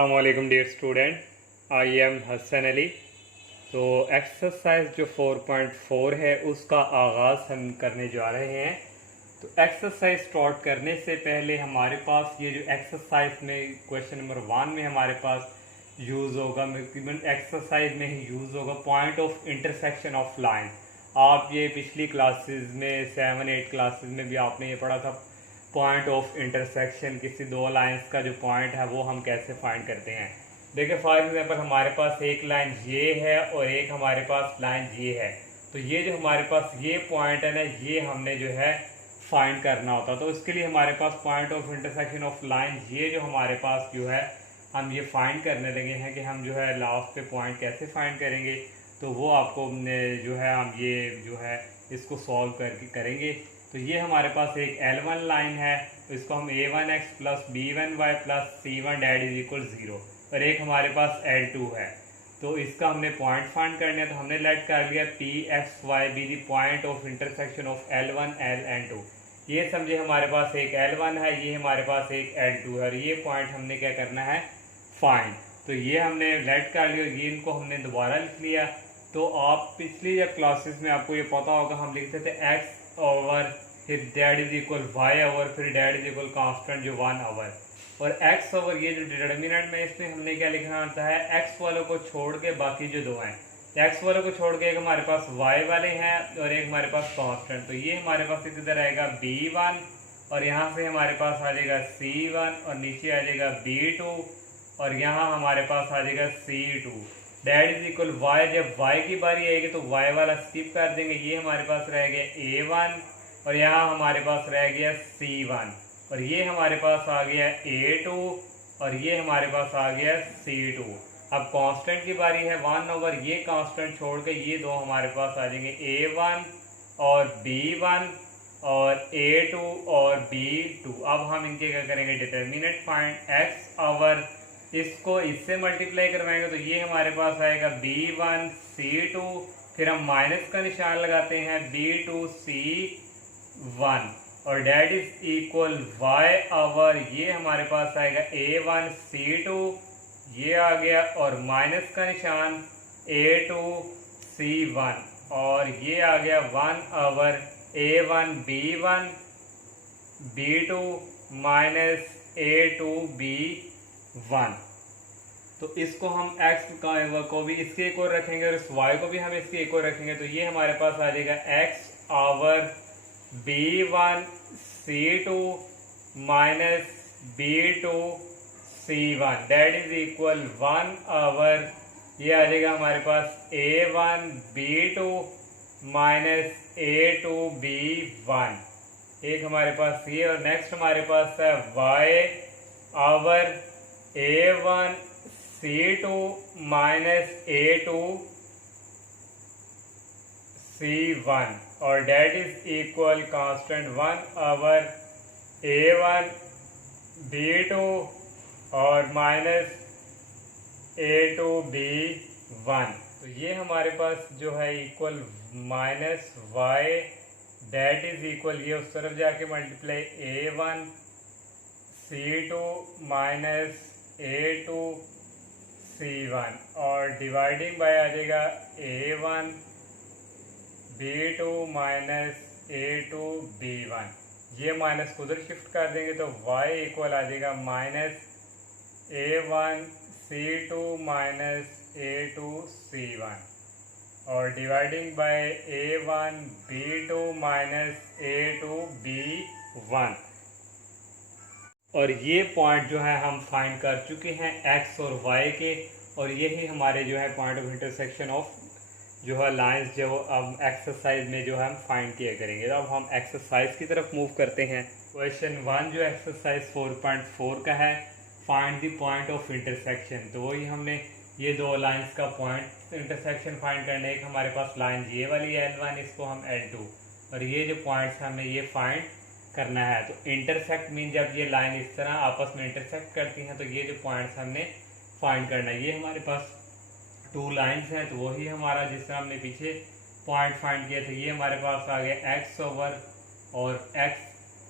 अस्सलाम वालेकुम dear student, I am Hasan Ali. तो एक्सरसाइज जो 4.4 है उसका आगाज़ हम करने जा रहे हैं। तो एक्सरसाइज स्टार्ट करने से पहले हमारे पास ये जो एक्सरसाइज में क्वेश्चन नंबर 1 में हमारे पास यूज़ होगा, एक्सरसाइज में ही यूज़ होगा point of intersection of line. आप ये पिछली क्लासेस में 7-8 क्लासेस में भी आपने ये पढ़ा था। पॉइंट ऑफ इंटरसेक्शन किसी दो लाइंस का जो पॉइंट है वो हम कैसे फाइंड करते हैं। देखिए फॉर एग्जांपल हमारे पास एक लाइन ये है और एक हमारे पास लाइन ये है। तो ये जो हमारे पास ये पॉइंट है ना, ये हमने जो है फाइंड करना होता। तो उसके लिए हमारे पास point of intersection of line ये जो हमारे पास जो है हम ये फाइंड करने लगे हैं कि हम जो है लास्ट पे पॉइंट कैसे फाइंड करेंगे। तो वो आपको जो है हम ये जो है इसको सॉल्व करके करेंगे। तो ये हमारे पास एक L1 लाइन है, तो इसको हम A1x plus B1y plus C1 that is equal 0, और एक हमारे पास L2 है। तो इसका हमने पॉइंट फाइंड करना है। तो हमने लेट कर लिया P(x,y) be the point of intersection of L1 L and 2। ये समझे हमारे पास एक L1 है, ये हमारे पास एक L2 है, और ये पॉइंट हमने क्या करना है फाइंड। तो ये हमने लेट कर लिया, ये इनको हमने दोबारा लिख लिया। तो आप पिछली जब क्लासेस में आपको ये पता होगा हम लिखते थे x ओवर फिर that is equal y over फिर डेट इज इक्वल कांस्टेंट जो 1 ओवर, और x ओवर ये जो डिटर्मिनेंट में इसमें हमने क्या लिखना होता है x वालों को छोड़ के बाकी जो दो हैं, x वालों को छोड़ के एक हमारे पास y वाले हैं और एक हमारे पास कांस्टेंट। तो ये हमारे पास इधर आएगा b1 और यहाँ से हमारे पास आ जाएगा c1 और नीचे आ जाएगा b2 और यहाँ हमारे पास आ जाएगा c2 that is equal y. जब y की बारी आएगी तो y वाला स्किप कर देंगे, ये हमारे पास रह गया a1 और यहाँ हमारे पास रह गया c1 और ये हमारे पास आ गया a2 और ये हमारे पास आ गया c2। अब कांस्टेंट की बारी है 1 ओवर, ये कांस्टेंट छोड़ के ये दो हमारे पास आ जाएंगे a1 और b1 और a2 और b2। अब हम इनके क्या करेंगे डिटर्मिनेंट फाइंड x ओवर, इसको इससे मल्टीप्लाई करवाएंगे तो ये हमारे पास आएगा b1 c2, फिर हम माइनस का निशान लगाते हैं b2 c1 और that is equal y over, ये हमारे पास आएगा a1 c2 ये आ गया और माइनस का निशान a2 c1 और ये आ गया 1 over a1 b1 b2 minus a2 b1। तो इसको हम x को भी इसके एक और रखेंगे और इस y को भी हम इसके एक और रखेंगे। तो ये हमारे पास आ जाएगा x over b1 c2 minus b2 c1 that is equal 1 over, ये आ जाएगा हमारे पास a1 b2 minus a2 b1। एक हमारे पास ये और नेक्स्ट हमारे पास है y over a1 c2 minus a2 c1 और that is equal constant 1 over a1 b2 और माइनस a2 b1। तो ये हमारे पास जो है equal minus y that is equal, ये उस तरफ जाके multiply a1 c2 minus a2 c1 और डिवाइडिंग बाय आ जाएगा a1 b2 minus a2 b1। ये माइनस को उधर शिफ्ट कर देंगे तो y इक्वल आ जाएगा minus a1 c2 minus a2 c1 और dividing by a1 b2 minus a2 b1। और ये पॉइंट जो है हम फाइंड कर चुके हैं x और y के, और यही हमारे जो है पॉइंट ऑफ इंटरसेक्शन ऑफ जो है लाइंस जो अब एक्सरसाइज में जो है हम फाइंड किया करेंगे। तो अब हम एक्सरसाइज की तरफ मूव करते हैं। क्वेश्चन 1 जो एक्सरसाइज 4.4 का है, find the point of intersection. तो वही हमने ये दो लाइंस का पॉइंट इंटरसेक्शन फाइंड करना है। एक हमारे पास लाइन ये वाली L1, इसको हम L2, और ये जो पॉइंट्स हमें ये फाइंड करना है। तो इंटरसेक्ट मीन जब ये लाइन इस तरह आपस में इंटरसेक्ट करती हैं तो ये जो पॉइंट्स हमने फाइंड करना है। ये हमारे पास टू लाइंस हैं, तो वही हमारा जिस तरह हमने पीछे पॉइंट फाइंड किया था, ये हमारे पास आ गया x ओवर और x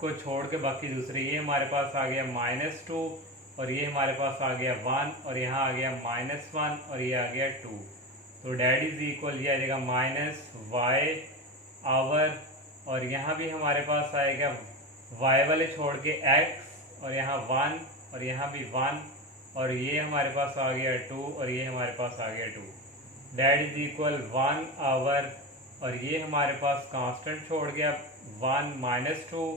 को छोड़ के बाकी दूसरे, ये हमारे पास आ गया -2 और ये हमारे पास आ गया 1 और यहाँ आ गया -1 और ये आ गया 2। तो डैट इज इक्वल ये आ जाएगा -y आवर, और यहाँ भी हमारे पास आएगा y वाले छोड़ के x, और यहाँ 1 और यहाँ भी 1, और ये हमारे पास आ गया 2 और ये हमारे पास आ गया 2। डैट इज इक्वल 1 आवर, और ये हमारे पास कांस्टेंट छोड़ गया 1 -2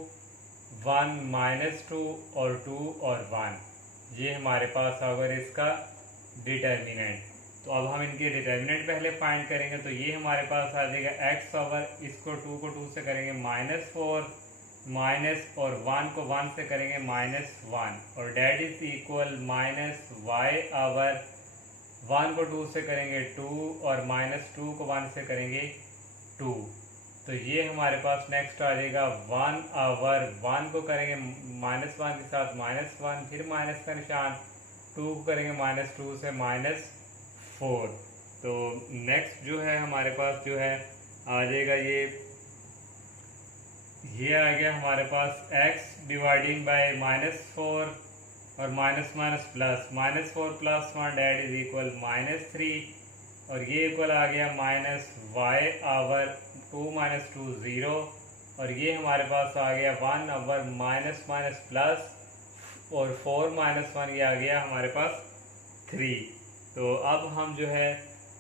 1 -2 और 2 और 1। ये हमारे पास अगर इसका डिटर्मिनेंट। तो अब हम इनके डिटर्मिनेंट पहले फाइंड करेंगे। तो ये हमारे पास आ जाएगा x ओवर, इसको 2 को 2 से करेंगे -4 माइनस, और 1 को 1 से करेंगे -1, और that is equal -y over, 1 को 2 से करेंगे 2 और -2 को 1 से करेंगे 2। तो ये हमारे पास नेक्स्ट आ जाएगा 1 ओवर, 1 को करेंगे -1 के साथ -1, फिर माइनस का निशान, 2 को करेंगे -2 से -4। तो नेक्स्ट जो है हमारे पास जो है आ जाएगा ये आ गया हमारे पास x डिवाइडिंग बाय -4 और minus minus plus, -4 + 1 that is equal -3, और ये इक्वल आ गया -y ओवर 2 - 2 0, और ये हमारे पास आ गया 1 ओवर माइनस माइनस प्लस, और 4 - 1 ये आ गया हमारे पास 3। तो अब हम जो है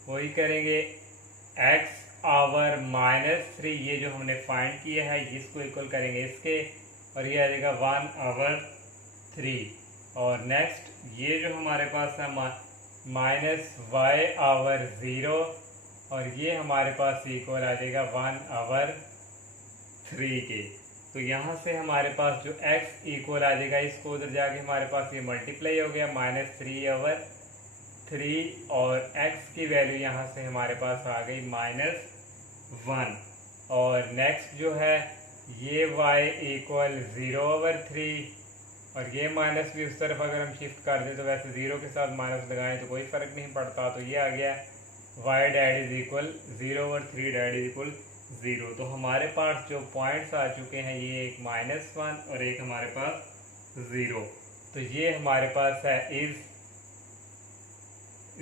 वही करेंगे x ओवर -3, ये जो हमने फाइंड किया है इसको इक्वल करेंगे इसके, और ये आ जाएगा 1 ओवर 3। और नेक्स्ट ये जो हमारे पास है -y ओवर 0, और ये हमारे पास इक्वल आ जाएगा 1 ओवर 3 के। तो यहाँ से हमारे पास जो x इक्वल आ जाएगा, इसको उधर जाके हमारे पास ये मल्टीप्लाई हो गया -3 ओवर 3, और x की वैल्यू यहाँ से हमारे पास आ गई -1। और नेक्स्ट जो है ये y इक्वल 0 ओवर 3, और ये माइनस भी उस तरफ अगर हम शिफ्ट कर दें, तो वैसे 0 के साथ माइनस लगाएं तो कोई फ़र्क नहीं पड़ता। तो ये आ गया y that is equal 0 over 3 that is equal 0। तो हमारे पास जो पॉइंट्स आ चुके हैं ये एक -1 और एक हमारे पास 0। तो ये हमारे पास है is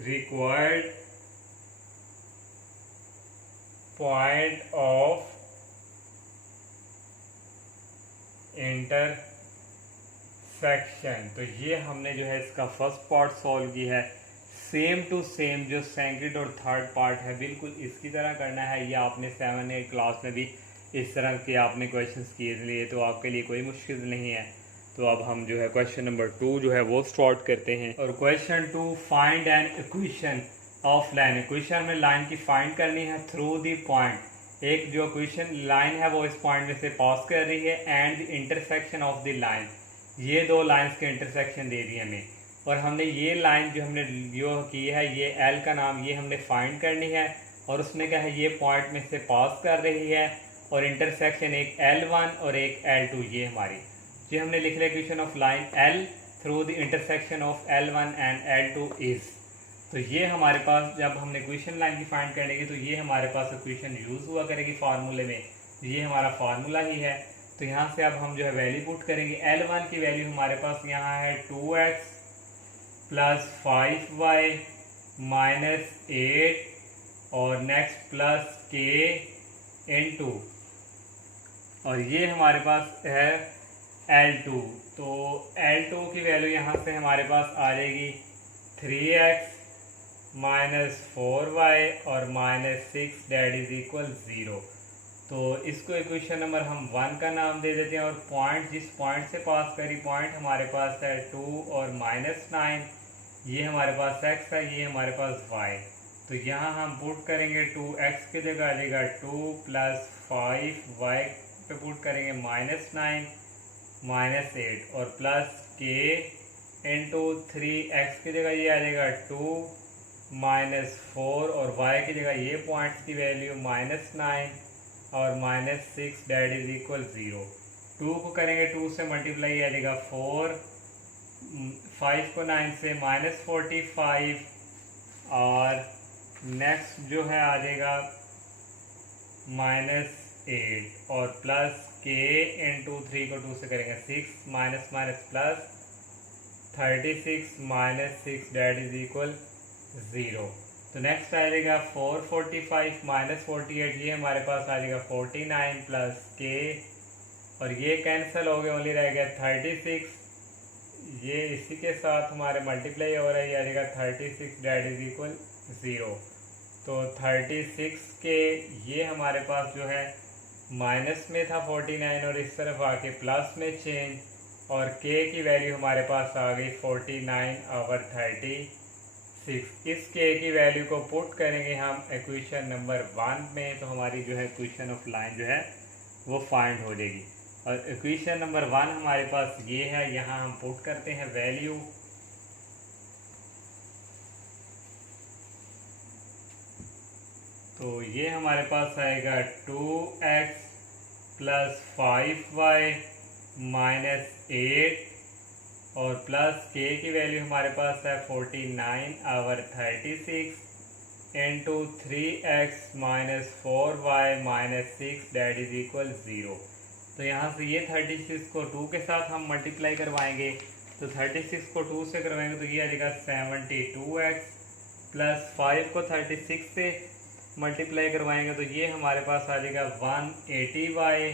required point of intersection. तो ये हमने जो है इसका फर्स्ट पार्ट सॉल्व किया है। सेम टू सेम जो सेकंड और थर्ड पार्ट है बिल्कुल इसकी तरह करना है। ये आपने 7 8 क्लास में भी इस तरह के आपने क्वेश्चंस किए लिए, तो आपके लिए कोई मुश्किल नहीं है। तो अब हम जो है क्वेश्चन नंबर 2 जो है वो स्टार्ट करते हैं। और question 2, find an equation of line. Equation में लाइन की फाइंड करनी है थ्रू दी पॉइंट। एक जो इक्वेशन लाइन है वो इस पॉइंट में से पास कर रही है, and the intersection of the line. ये दो लाइंस के इंटरसेक्शन दे दिए हमें, और हमने ये लाइन जो हमने जो की है ये L का नाम ये हमने फाइंड करनी है, और उसमें क्या है ये पॉइंट में से पास कर रही है, और इंटरसेक्शन एक L1 और एक L2 ये हमारी ये हमने लिख लिया equation of line L through the intersection of L1 and L2 is. तो ये हमारे पास जब हमने इक्वेशन लाइन की फाइंड करेंगे तो ये हमारे पास इक्वेशन यूज़ हुआ करेगी फार्मूले में, ये हमारा फार्मूला ही है। तो यहाँ से अब हम जो है वैल्यू पुट करेंगे। L1 की वैल्यू हमारे पास यहाँ है 2x + 5y - 8, और नेक्स्ट प्लस k × और ये हमारे पास है L2। तो L2 की वैल्यू यहाँ से हमारे पास आ जाएगी 3x - 4y और -6 डैट इज इक्वल 0। तो इसको इक्वेशन नंबर हम 1 का नाम दे देते हैं, और पॉइंट जिस पॉइंट से पास करी पॉइंट हमारे पास है 2 और -9, ये हमारे पास x है, ये हमारे पास y। तो यहाँ हम पुट करेंगे 2x की जगह आ जाएगा 2 + 5y पे पुट करेंगे -9 -8, और प्लस k × 3x की जगह ये आ जाएगा 2 -4, और y की जगह ये पॉइंट्स की वैल्यू -9 और -6 डैट इज इक्वल 0। 2 को करेंगे 2 से मल्टीप्लाई आ जाएगा 4, 5 को 9 से -45, और नेक्स्ट जो है आ जाएगा -8, और प्लस k × 3 को 2 से करेंगे 6 minus plus 36 minus 6 that is equal 0। तो नेक्स्ट आ जाएगा 445 माइनस 48, ये हमारे पास आ जाएगा 49 प्लस के, और ये कैंसिल हो गया, ओनली रह गया 36, ये इसी के साथ हमारे मल्टीप्लाई हो रहा है, ये आ जाएगा 36 डेट इज इक्वल 0। तो 36 के ये हमारे पास जो है माइनस में था 49 और इस तरफ आके प्लस में चेंज, और के की वैल्यू हमारे पास आ गई 49/36। इस के की वैल्यू को पुट करेंगे हम इक्वेशन नंबर 1 में, तो हमारी जो है इक्वेशन ऑफ लाइन जो है वो फाइंड हो जाएगी। और इक्वेशन नंबर 1 हमारे पास ये है, यहाँ हम पुट करते हैं वैल्यू। तो ये हमारे पास आएगा 2x प्लस 5y माइनस 8, और प्लस के की वैल्यू हमारे पास है 49/36 into 3x minus 4y minus 6 that is equal 0। तो यहाँ से ये 36 को 2 के साथ हम मल्टीप्लाई करवाएंगे, तो 36 को 2 से करवाएंगे तो ये आ जाएगा 72x, प्लस 5 को 36 से मल्टीप्लाई करवाएंगे तो ये हमारे पास आ जाएगा 180y,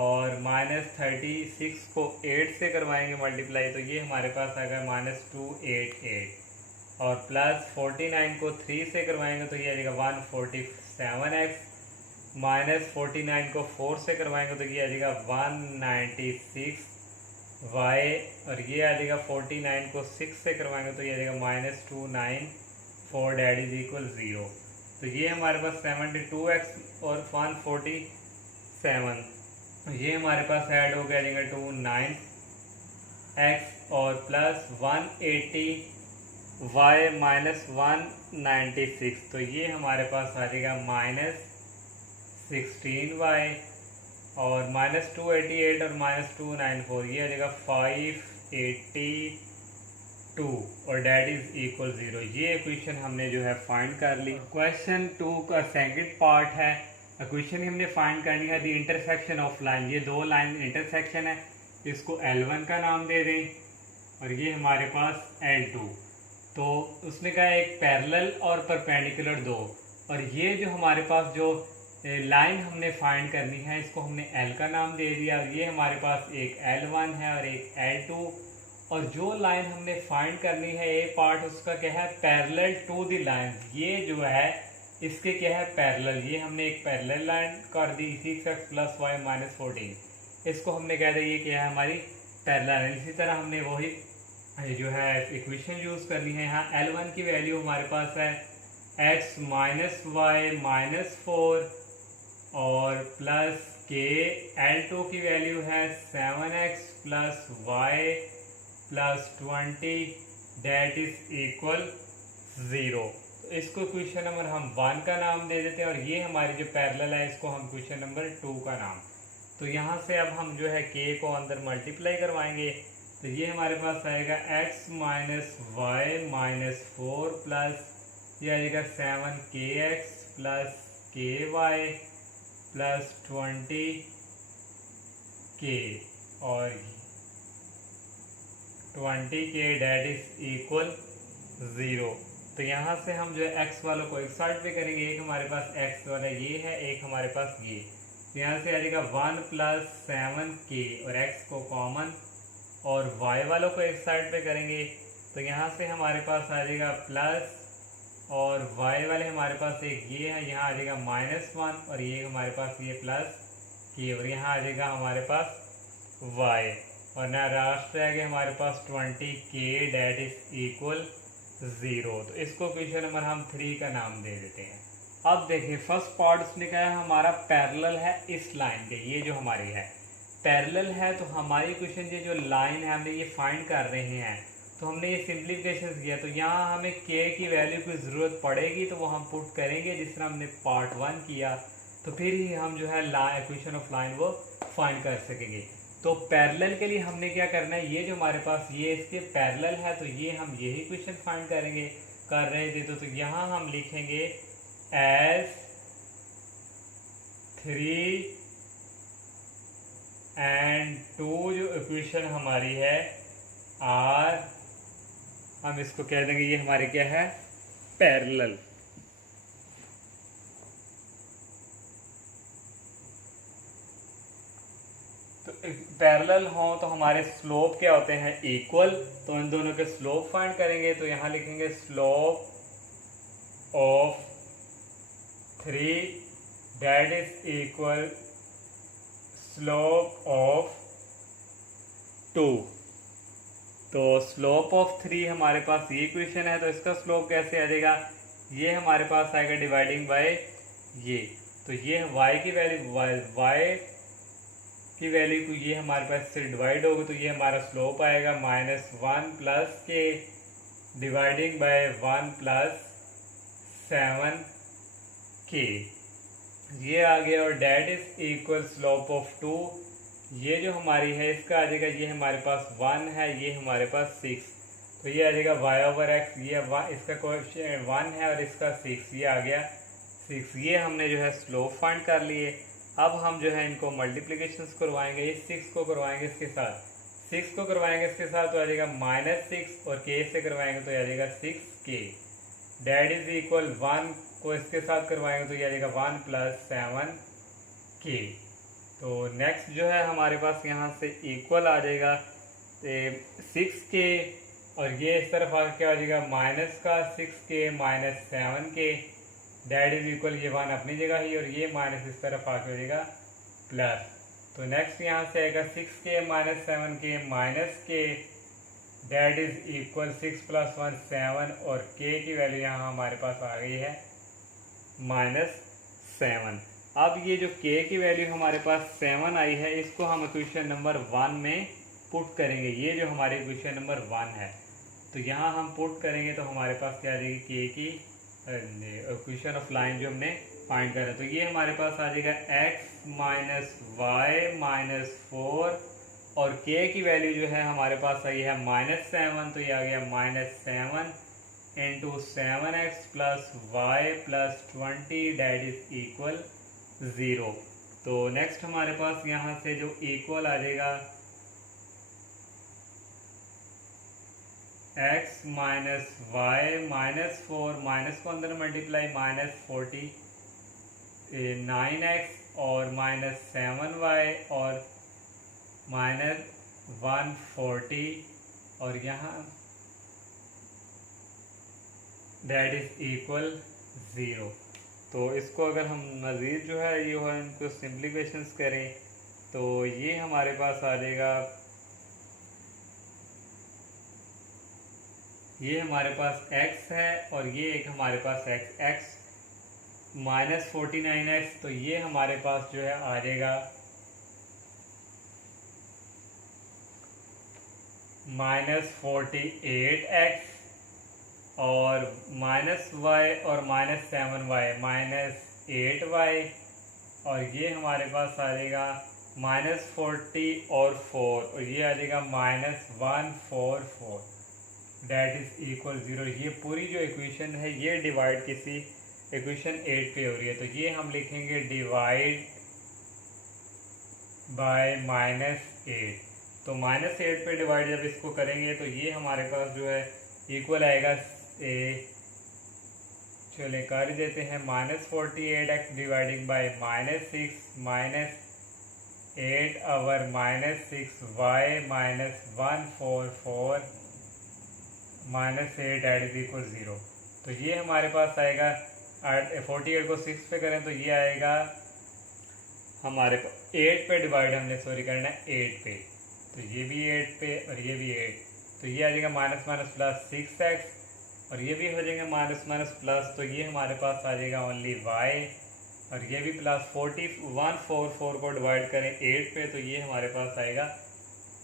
और माइनस 36 को 8 से करवाएंगे मल्टीप्लाई तो ये हमारे पास आएगा -288, और प्लस 49 को 3 से करवाएंगे तो ये आ जाएगा 147x, माइनस 49 को 4 से करवाएंगे तो ये आ जाएगा 196y, और ये आ जाएगा 49 को 6 से करवाएंगे तो ये आ जाएगा -294 डेट इज इक्वल 0। तो ये हमारे पास 72x और 147, ये हमारे पास ऐड हो गया जाएगा 29x और प्लस 180y माइनस 196, तो ये हमारे पास आ जाएगा -16y, और -288 और -294 ये आ जाएगा 582 और डेट इज इक्वल 0। ये इक्वेशन हमने जो है फाइंड कर ली। क्वेश्चन 2 का सेकंड पार्ट है, इक्वेशन हमने फाइंड करनी है द इंटरसेक्शन ऑफ लाइन। ये दो लाइन इंटरसेक्शन है, इसको L1 का नाम दे दें और ये हमारे पास L2। तो उसने कहा एक पैरेलल और परपेंडिकुलर दो, और ये जो हमारे पास जो लाइन हमने फाइंड करनी है इसको हमने L का नाम दे दिया, और ये हमारे पास एक L1 है और एक L2। और जो लाइन हमने फाइंड करनी है ए पार्ट उसका क्या है, पैरेलल टू द लाइन। ये जो है इसके क्या है, पैरेलल। ये हमने एक पैरेलल लाइन कर दी 6x प्लस वाई माइनस 14, इसको हमने कह दिया ये क्या है हमारी पैरेलल है। इसी तरह हमने वही जो है इक्वेशन यूज़ करनी है। यहाँ L1 की वैल्यू हमारे पास है x माइनस वाई माइनस 4 और प्लस के। L2 की वैल्यू है 7x plus y plus 20 that is equal 0। तो इसको क्वेश्चन नंबर हम 1 का नाम दे देते हैं, और ये हमारी जो पैरेलल है इसको हम क्वेश्चन नंबर 2 का नाम। तो यहाँ से अब हम जो है k को अंदर मल्टीप्लाई करवाएंगे, तो ये हमारे पास आएगा x minus y minus 4 plus ये आएगा 7kx plus ky plus 20k और 20k डेट इज इक्वल 0। तो यहाँ से हम जो है x वालों को एक साइड पे करेंगे, एक हमारे पास x वाला ये है, एक हमारे पास ये। तो यहाँ से आ जाएगा 1 प्लस 7k और x को कॉमन, और y वालों को एक साइड पे करेंगे तो यहाँ से हमारे पास आ जाएगा प्लस, और y वाले हमारे पास एक ये है, यहाँ आ जाएगा -1 और ये हमारे पास ये प्लस k, और यहाँ आ जाएगा हमारे पास y, और ना लास्ट रह गया हमारे पास 20k डेट इज इक्वल 0। तो इसको क्वेश्चन नंबर हम 3 का नाम दे देते हैं। अब देखिए फर्स्ट पार्ट उसने कहा है हमारा पैरेलल है इस लाइन के, ये जो हमारी है पैरेलल है। तो हमारी क्वेश्चन ये जो लाइन है हमने ये फाइंड कर रहे हैं, तो हमने ये सिंप्लीफिकेशन किया, तो यहाँ हमें k की वैल्यू की ज़रूरत पड़ेगी तो वो हम पुट करेंगे जिस तरह हमने पार्ट 1 किया, तो फिर ही हम जो है इक्वेशन ऑफ लाइन वो फाइंड कर सकेंगे। तो पैरेलल के लिए हमने क्या करना है, ये जो हमारे पास ये इसके पैरेलल है तो ये हम यही क्वेश्चन फाइंड करेंगे कर रहे थे। तो यहाँ हम लिखेंगे एज 3 और 2 जो इक्वेशन हमारी है आर, हम इसको कह देंगे ये हमारे क्या है, पैरेलल। तो पैरेलल हो तो हमारे स्लोप क्या होते हैं, इक्वल। तो इन दोनों के स्लोप फाइंड करेंगे, तो यहां लिखेंगे slope of 3 that is equal slope of 2। तो स्लोप ऑफ 3 हमारे पास ये इक्वेशन है, तो इसका स्लोप कैसे आ जाएगा, ये हमारे पास आएगा डिवाइडिंग बाय ये। तो ये y की वैल्यू, y की वैल्यू को ये हमारे पास से डिवाइड होगा, तो ये हमारा स्लोप आएगा -1 प्लस के डिवाइडिंग बाय 1 प्लस 7 के, ये आ गया। और that is equal slope of 2, ये जो हमारी है इसका आ जाएगा, ये हमारे पास 1 है, ये हमारे पास 6, तो ये आ जाएगा y/x, ये इसका कोएफिशिएंट 1 है और इसका 6, ये आ गया 6। ये हमने जो है स्लोप फाइंड कर लिए। अब हम जो है इनको मल्टीप्लिकेशंस करवाएंगे, इस 6 को करवाएंगे इसके साथ, 6 को करवाएंगे इसके साथ, तो आ जाएगा -6, और k से करवाएंगे तो आ जाएगा 6k। डेट इज इक्वल 1 को इसके साथ करवाएंगे तो ये आ जाएगा 1 प्लस 7k। तो नेक्स्ट जो है हमारे पास यहाँ से इक्वल आ जाएगा 6k, और ये इस तरफ आकर क्या आ जाएगा, माइनस का 6k minus 7k, date is equal, ये 1 अपनी जगह ही, और ये माइनस इस तरफ आकर हो जाएगा प्लस। तो नेक्स्ट यहाँ से आएगा 6k minus 7k minus k, that is equal 6 plus 1 7, और k की वैल्यू यहाँ हमारे पास आ गई है -7। अब ये जो k की वैल्यू हमारे पास 7 आई है, इसको हम इक्वेशन नंबर 1 में पुट करेंगे। ये जो हमारे इक्वेशन नंबर 1 है, तो यहाँ हम पुट करेंगे तो हमारे पास क्या आ जाएगी, k की इक्वेशन ऑफ लाइन जो हमने फाइंड करा, तो ये हमारे पास आ जाएगा x माइनस वाई माइनस 4, और k की वैल्यू जो है हमारे पास आई है -7, तो ये आ गया -7 into 7x plus y plus 20, that is equal 0। तो नेक्स्ट हमारे पास यहाँ से जो इक्वल आ जाएगा x minus y minus 4, minus को अंदर मल्टीप्लाई -40 9x और -7y और -140, और यहाँ डेट इज इक्वल 0। तो इसको अगर हम मज़ीद जो है ये है इनको सिंप्लीफिकेशंस करें, तो ये हमारे पास आ जाएगा, ये हमारे पास x है और ये एक हमारे पास x -49x, तो ये हमारे पास जो है आ जाएगा -48x, और -y और -7y -8y, और ये हमारे पास आ जाएगा -40 और 4, और ये आ जाएगा -144, डेट इज इक्वल 0। ये पूरी जो इक्वेशन है ये डिवाइड किसी इक्वेशन 8 पे हो रही है, तो ये हम लिखेंगे डिवाइड बाय -8। तो -8 पे डिवाइड जब इसको करेंगे तो ये हमारे पास जो है इक्वल आएगा, चले कर देते हैं, -48x डिवाइडिंग बाय -6 -8 और -6y -144 -8 डेट इज इक्वल 0। तो ये हमारे पास आएगा 48 को 6 पे करें तो ये आएगा हमारे पास 8 पे डिवाइड हमने करना है 8 पे, तो ये भी 8 पे और ये भी 8, तो ये आ जाएगा माइनस माइनस प्लस 6x, और ये भी हो जाएगा माइनस माइनस प्लस, तो ये हमारे पास आ जाएगा ओनली y, और ये भी प्लस 144 को डिवाइड करें 8 पे तो ये हमारे पास आएगा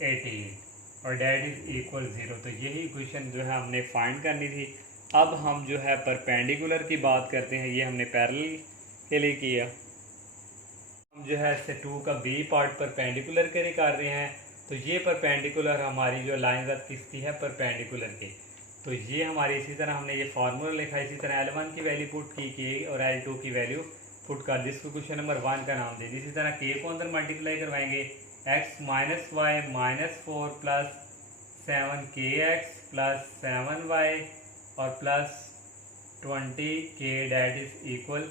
88 और डेट इज इक्वल 0। तो यही इक्वेशन जो है हमने फाइंड करनी थी। अब हम जो है परपेंडिकुलर की बात करते हैं, ये हमने पैरेलल के लिए किया। हम जो है इससे 2 का बी पार्ट परपेंडिकुलर के लिए कर रहे हैं, तो ये परपेंडिकुलर हमारी जो लाइन अब किसकी है, परपेंडिकुलर की। तो ये हमारी इसी तरह हमने ये फार्मूला लिखा, इसी तरह L1 की वैल्यू पुट की और L2 की वैल्यू पुट कर दी, जिसको क्वेश्चन नंबर 1 का नाम दे दी। इसी तरह k को अंदर मल्टीप्लाई करवाएंगे, x minus y minus 4 plus 7kx plus 7y और plus 20k that is equal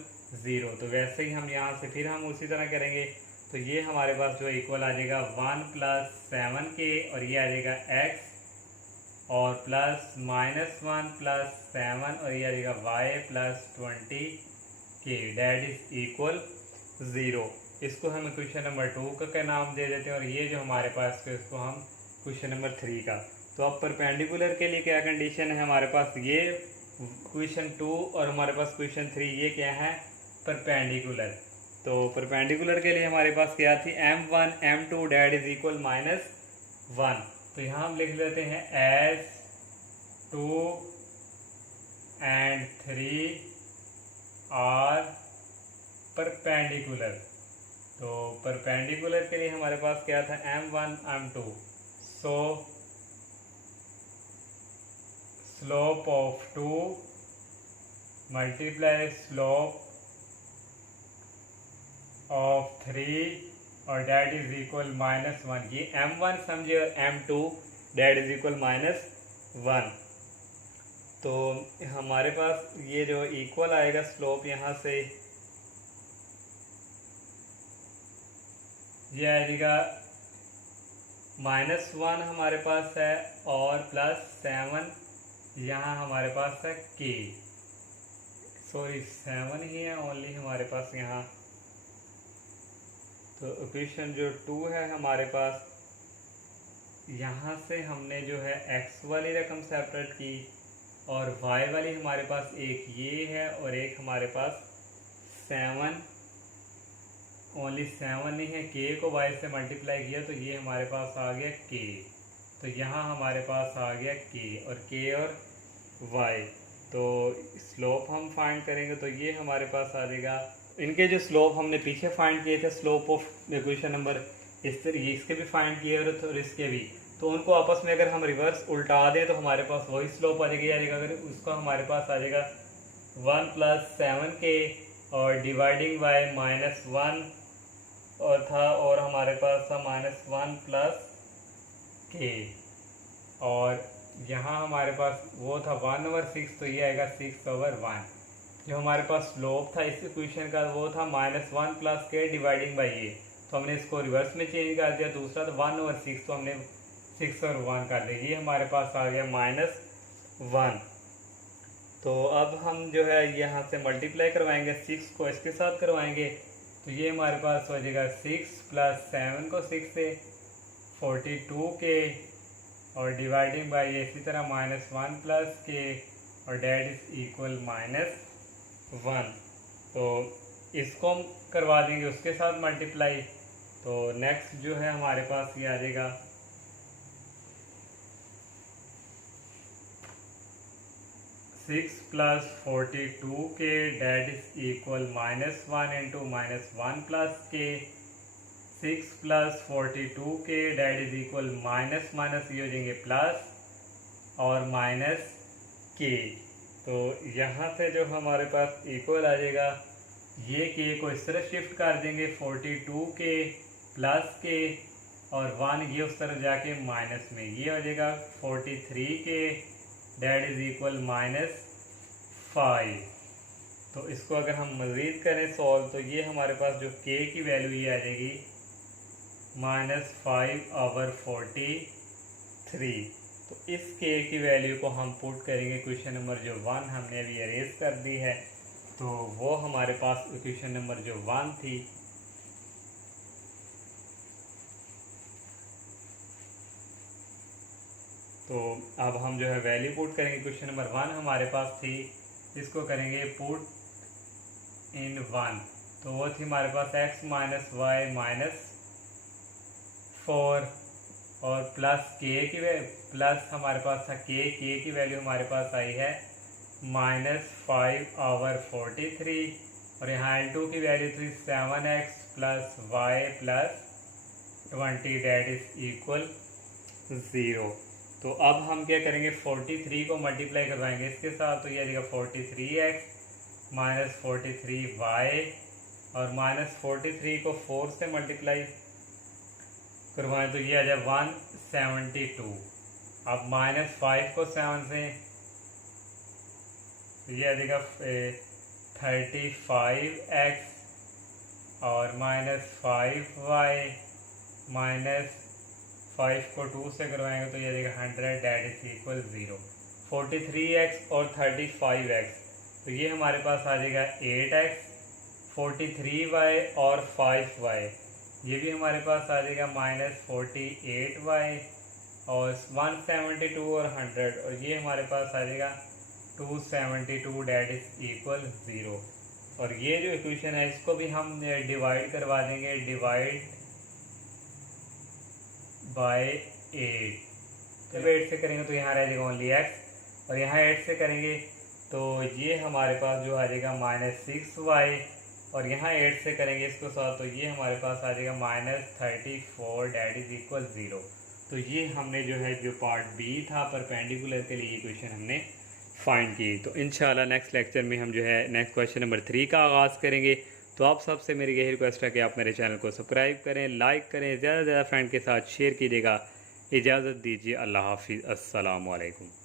0। तो वैसे ही हम यहाँ से फिर हम उसी तरह करेंगे, तो ये हमारे पास जो इक्वल आ जाएगा 1 प्लस 7k और ये आ जाएगा x और प्लस -1 प्लस 7 और ये आ जाएगा y plus 20k that is equal 0। इसको हम क्वेश्चन नंबर 2 का नाम दे देते हैं और ये जो हमारे पास है इसको हम क्वेश्चन नंबर 3 का। तो अब परपेंडिकुलर के लिए क्या कंडीशन है हमारे पास, ये क्वेश्चन 2 और हमारे पास क्वेश्चन 3 ये क्या है परपेंडिकुलर। तो परपेंडिकुलर के लिए हमारे पास क्या थी m1 m2 that is equal -1। तो यहाँ हम लिख लेते हैं एज 2 and 3 आर परपेंडिकुलर। तो परपेंडिकुलर के लिए हमारे पास क्या था m1 m2। So slope of 2 multiply slope of 3 और डैट इज इक्वल -1। ये m1 समझे और m2 डैट इज इक्वल -1। तो हमारे पास ये जो इक्वल आएगा स्लोप यहाँ से ये आएगा -1 हमारे पास है और प्लस 7 यहाँ हमारे पास है k, सॉरी 7 ही है ओनली हमारे पास यहाँ। तो इक्वेशन जो 2 है हमारे पास यहाँ से हमने जो है x वाली रकम सेपरेट की और y वाली हमारे पास एक ये है और एक हमारे पास 7 ओनली 7 नहीं है, k को y से मल्टीप्लाई किया तो ये हमारे पास आ गया k। तो यहाँ हमारे पास आ गया k और y। तो स्लोप हम फाइंड करेंगे तो ये हमारे पास आ जाएगा, इनके जो स्लोप हमने पीछे फाइंड किए थे स्लोप ऑफ इक्वेशन नंबर इसके भी फाइंड किए और इसके भी, तो उनको आपस में अगर हम रिवर्स उल्टा दें तो हमारे पास वही स्लोप आ जाएगी। यानी अगर उसका हमारे पास आ जाएगा 1 प्लस 7k और डिवाइडिंग बाय -1 और था और हमारे पास था -1 प्लस k और यहाँ हमारे पास वो था 1/6 तो ये आएगा 6/1। जो हमारे पास स्लोप था इस इक्वेशन का वो था -1 प्लस k डिवाइडिंग बाई ये, तो हमने इसको रिवर्स में चेंज कर दिया। दूसरा तो 1/6 तो हमने 6/1 कर दिया, ये हमारे पास आ गया -1। तो अब हम जो है यहाँ से मल्टीप्लाई करवाएंगे 6 को इसके साथ करवाएंगे तो ये हमारे पास हो जाएगा 6 प्लस 7 को 6 से 42k और डिवाइडिंग बाई इसी तरह -1 प्लस k और डैट इज इक्वल -1। तो इसको हम करवा देंगे उसके साथ मल्टीप्लाई। तो नेक्स्ट जो है हमारे पास ये आ जाएगा 6 plus 42k that is equal -1 into -1 plus k। 6 plus 42k that is equal minus ये हो जाएंगे प्लस और -k। तो यहाँ से जो हमारे पास इक्वल आ जाएगा ये k को इस तरह शिफ्ट कर देंगे 42k प्लस k और 1 ये उस तरफ जाके माइनस में ये हो जाएगा 43k डैट इज इक्वल -5। तो इसको अगर हम मज़ीद करें सॉल्व तो ये हमारे पास जो k की वैल्यू ये आ जाएगी -5/43। तो इस k की वैल्यू को हम पुट करेंगे क्वेश्चन नंबर जो 1 हमने अभी अरेज कर दी है, तो वो हमारे पास क्वेश्चन नंबर जो 1 थी। तो अब हम जो है वैल्यू पुट करेंगे क्वेश्चन नंबर 1 हमारे पास थी, इसको करेंगे पुट इन 1। तो वो थी हमारे पास x माइनस वाई माइनस 4 और प्लस k की प्लस हमारे पास था k की वैल्यू हमारे पास आई है -5/43 और यहाँ L2 की वैल्यू थी 7x plus y plus 20 that is equal 0। तो अब हम क्या करेंगे 43 को मल्टीप्लाई करवाएंगे इसके साथ, तो ये आ जाएगा 43x माइनस 43y और -43 को 4 से मल्टीप्लाई करवाएं तो ये आ जाए 172। अब -5 को 7 से, ये आ जाएगा 35x और -5y -5 को 2 से करवाएंगे तो ये देगा 100 डेट इज इक्वल 0। 43x और 35x, तो ये हमारे पास आ जाएगा 8x, 43y और 5y, ये भी हमारे पास आ जाएगा -48y और 172 और 100, और ये हमारे पास आ जाएगा 272 डेट इज इक्वल 0। और ये जो इक्वेशन है इसको भी हम डिवाइड करवा देंगे, डिवाइड बाय 8। जब 8 से करेंगे तो यहाँ रह जाएगा ओनली x, और यहाँ 8 से करेंगे तो ये हमारे पास जो आ जाएगा -6y, और यहाँ 8 से करेंगे इसको साथ तो ये हमारे पास आ जाएगा -34 डेट इज इक्वल 0। तो ये हमने जो है जो पार्ट बी था परपेंडिकुलर के लिए इक्वेशन हमने फाइंड की। तो इंशाल्लाह नेक्स्ट लेक्चर में हम जो है नेक्स्ट क्वेश्चन नंबर 3 का आगाज़ करेंगे। तो आप सबसे मेरी यही रिक्वेस्ट है कि आप मेरे चैनल को सब्सक्राइब करें, लाइक करें, ज़्यादा से ज़्यादा फ्रेंड के साथ शेयर कीजिएगा। इजाज़त दीजिए, अल्लाह हाफिज़, अस्सलाम वालेकुम।